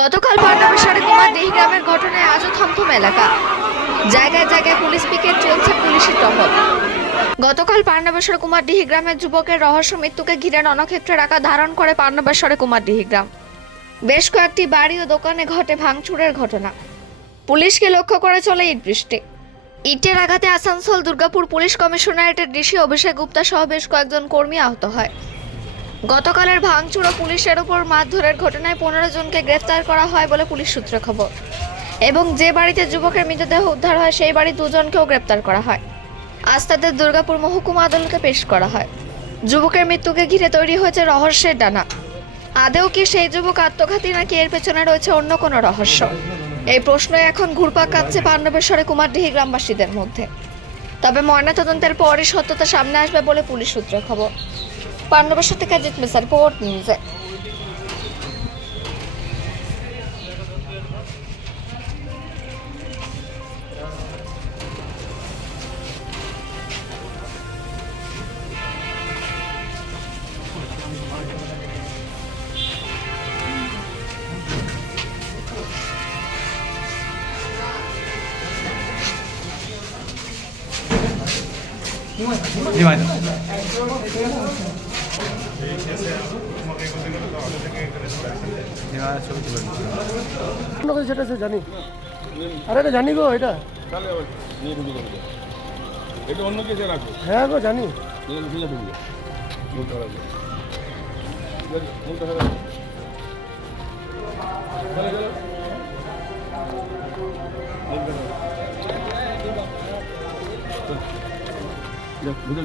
গতকাল পাটনার সারেকুমার দেহি গ্রামের ঘটনায় আজও থমথম এলাকা জায়গায় জায়গায় পুলিশ পিকেট চলছে পুলিশের টহল গতকাল পান্ডবেশ্বর কুমারডিহি গ্রামের যুবকের রহস্য মৃত্যুকে ঘিরে রণক্ষেত্রে রাখা ধারণ করে পান্ডবেশ্বরে কুমারডিহি গ্রাম বেশ কয়েকটি বাড়ি ও দোকানে ঘটে ভাঙচুরের ঘটনা পুলিশকে লক্ষ্য করে চলে ইট বৃষ্টি ইটের আঘাতে আসানসোল দুর্গাপুর পুলিশ কমিশনারেটের ডিসি অভিষেক গুপ্তা সহ বেশ কয়েকজন কর্মী আহত হয় গতকালের ভাঙচুর ও পুলিশের উপর মারধরের ঘটনায় পনেরো জনকে গ্রেফতার করা হয় বলে পুলিশ সূত্রে খবর এবং যে বাড়িতে যুবকের মৃতদেহ উদ্ধার হয় সেই বাড়ির দুজনকেও গ্রেপ্তার করা হয় আজ তাদের দুর্গাপুর মহকুমা আদালতে পেশ করা হয় যুবকের মৃত্যুকে ঘিরে তৈরি হয়েছে রহস্যের ডানা আদেও কি সেই যুবক আত্মঘাতী নাকি এর পেছনে রয়েছে অন্য কোনো রহস্য এই প্রশ্ন এখন ঘুরপাক কাঁদছে পাণ্ডবেশ্বরে কুমারডিহি গ্রামবাসীদের মধ্যে তবে ময়নাতদন্তের পরই সত্যতা সামনে আসবে বলে পুলিশ সূত্রে খবর Barına başa dikkat etmesel bu ordinize. 이만요. আমরা সেটা সে জানি আরে এটা জানি গো এটা এটা অন্য কিছু রাখো হ্যাঁ গো জানি বুঝে